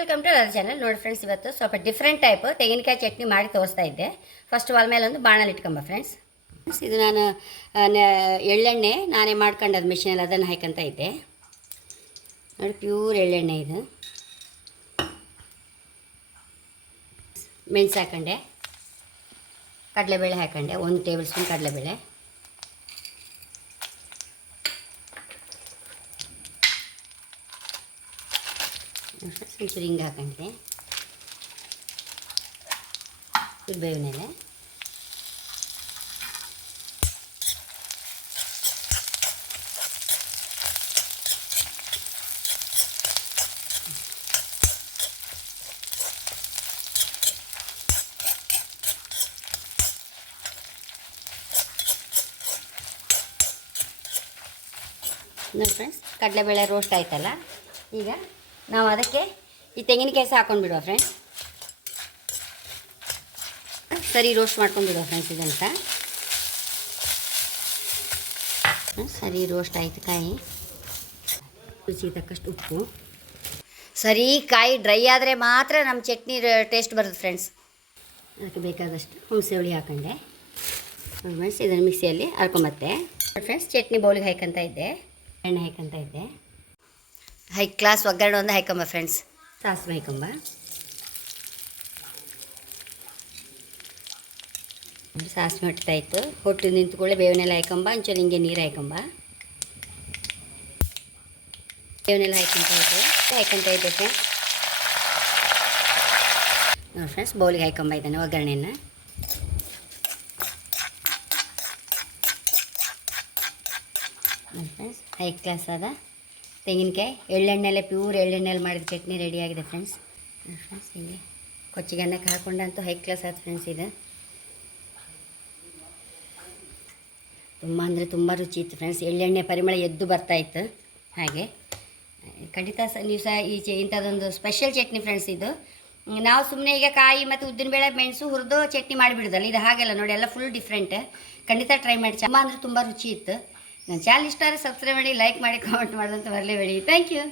Welcome to other channel ನೋಡಿ friends ಇವತ್ತು ಸ್ವಲ್ಪ ಡಿಫ್ರೆಂಟ್ ಟೈಪ್ ತೆಂಗಿನಕಾಯಿ ಚಟ್ನಿ ಮಾಡಿ ತೋರಿಸ್ತಾ ಇದ್ದೆ. ಫಸ್ಟ್ ವಾಲ್ ಮೇಲೆ ಒಂದು ಬಾಣಲ್ಲಿ ಇಟ್ಕೊಂಬ ಫ್ರೆಂಡ್ಸ್ ಇದು ನಾನು ಎಳ್ಳೆಣ್ಣೆ ನಾನೇ ಮಾಡ್ಕೊಂಡದ್ದು ಮಿಷಿನಲ್ಲಿ ಅದನ್ನು ಹಾಕಂತ ಇದ್ದೆ. ನೋಡಿ ಪ್ಯೂರ್ ಎಳ್ಳೆಣ್ಣೆ ಇದು. ಮೆಣಸು ಹಾಕೊಂಡೆ ಕಡಲೆಬೇಳೆ ಹಾಕೊಂಡೆ, ಒಂದು ಟೇಬಲ್ ಸ್ಪೂನ್ ಕಡಲೆಬೇಳೆ. ಒಂಚೂರು ಹಿಂಗೆ ಹಾಕೊಂಡಿದೆ ಬೇವಿನೆಲೆ ನೋಡಿ ಫ್ರೆಂಡ್ಸ್ ಕಡಲೆಬೇಳೆ ರೋಸ್ಟ್ ಆಯ್ತಲ್ಲ? ಈಗ ನಾವು ಅದಕ್ಕೆ ಈ ತೆಂಗಿನಕಾಯಿ ಸಹ ಹಾಕೊಂಡು ಬಿಡುವ ಫ್ರೆಂಡ್ಸ್ ಸರಿ ರೋಸ್ಟ್ ಮಾಡ್ಕೊಂಡು ಬಿಡುವ ಫ್ರೆಂಡ್ಸ್ ಇದಂತ. ಸರಿ ರೋಸ್ಟ್ ಆಯಿತು ಕಾಯಿ. ರುಚಿ ತಕ್ಕಷ್ಟು ಉಪ್ಪು. ಸರಿ, ಕಾಯಿ ಡ್ರೈ ಆದರೆ ಮಾತ್ರ ನಮ್ಮ ಚಟ್ನಿ ಟೇಸ್ಟ್ ಬರುತ್ತೆ ಫ್ರೆಂಡ್ಸ್ ಅದಕ್ಕೆ ಬೇಕಾದಷ್ಟು ಹುಣಸೆ ಹುಳಿ ಹಾಕೊಂಡೆ ಫ್ರೆಂಡ್ಸ್ ಇದನ್ನು ಮಿಕ್ಸಿಯಲ್ಲಿ ಹರ್ಕೊಂಬತ್ತೆ ಫ್ರೆಂಡ್ಸ್ ಚಟ್ನಿ ಬೌಲಿಗೆ ಹಾಕಂತ ಇದ್ದೆ. ಎಣ್ಣೆ ಹಾಕಂತ ಇದ್ದೆ. ಹೈ ಕ್ಲಾಸ್ ಒಗ್ಗರಣೆ ಒಂದು ಹೈಕಂಬ ಫ್ರೆಂಡ್ಸ್ ಸಾಸಿವೆ ಹೈಕಂಬ. ಸಾಸಿವೆ ಹೊಟ್ಟಾಯ್ತು ಹೊಟ್ಟು ನಿಂತ್ಕೊಳ್ಳೆ ಬೇವಿನೆಲ್ಲ ಹಾಕೊಂಬ, ಒಂಚೂರು ಹಿಂಗೆ ನೀರು ಹಾಕೊಂಬ. ಬೇವಿನೆಲ್ಲ ಹಾಯ್ಕೊಂತ ಇದ್ದೆ. ಹಾಯ್ಕೊಂತ ಇದ್ದೆ ನೋಡಿ ಫ್ರೆಂಡ್ಸ್ ಬೌಲಿಗೆ ಹಾಯ್ಕೊಂಬ ಇದ್ದಾನೆ ಒಗ್ಗರಣೆಯನ್ನು. ಫ್ರೆಂಡ್ಸ್ ಹೈ ಕ್ಲಾಸ್ ಅದ. ತೆಂಗಿನಕಾಯಿ, ಎಳ್ಳೆಣ್ಣೆಲೆ ಪ್ಯೂರ್ ಎಳ್ಳೆಣ್ಣೆಲ್ಲಿ ಮಾಡಿದ ಚಟ್ನಿ ರೆಡಿಯಾಗಿದೆ ಫ್ರೆಂಡ್ಸ್ ಫ್ರೆಂಡ್ಸ್ ಹೀಗೆ ಕೊಚ್ಚಿಗೆ ಅನ್ನಕ್ಕೆ ಹೈ ಕ್ಲಾಸ್ ಆಯ್ತು ಫ್ರೆಂಡ್ಸ್ ಇದು. ತುಂಬ ಅಂದರೆ ತುಂಬ ರುಚಿ ಇತ್ತು ಫ್ರೆಂಡ್ಸ್ ಎಳ್ಳೆಣ್ಣೆ ಪರಿಮಳ ಎದ್ದು ಬರ್ತಾಯಿತ್ತು ಹಾಗೆ. ಖಂಡಿತ ಸ, ನೀವು ಸಹ ಈ ಚೆ, ಇಂಥದ್ದೊಂದು ಸ್ಪೆಷಲ್ ಚಟ್ನಿ ಫ್ರೆಂಡ್ಸ್ ಇದು. ನಾವು ಸುಮ್ಮನೆ ಈಗ ಕಾಯಿ ಮತ್ತು ಉದ್ದಿನಬೇಳೆ ಮೆಣಸು ಹುರಿದು ಚಟ್ನಿ ಮಾಡಿಬಿಡೋದಲ್ಲ, ಇದು ಹಾಗೆಲ್ಲ ನೋಡಿ, ಎಲ್ಲ ಫುಲ್ ಡಿಫ್ರೆಂಟ್ ಖಂಡಿತ ಟ್ರೈ ಮಾಡಿ ತುಂಬ ಅಂದರೆ ತುಂಬ ರುಚಿ ಇತ್ತು. ನನ್ನ ಚಾನಲ್ ಇಷ್ಟ ಆದರೆ ಸಬ್ಸ್ಕ್ರೈಬ್ ಮಾಡಿ ಲೈಕ್ ಮಾಡಿ ಕಾಮೆಂಟ್ ಮಾಡಿದಂತ ಬರಲೇಬೇಡಿ ಥ್ಯಾಂಕ್ ಯು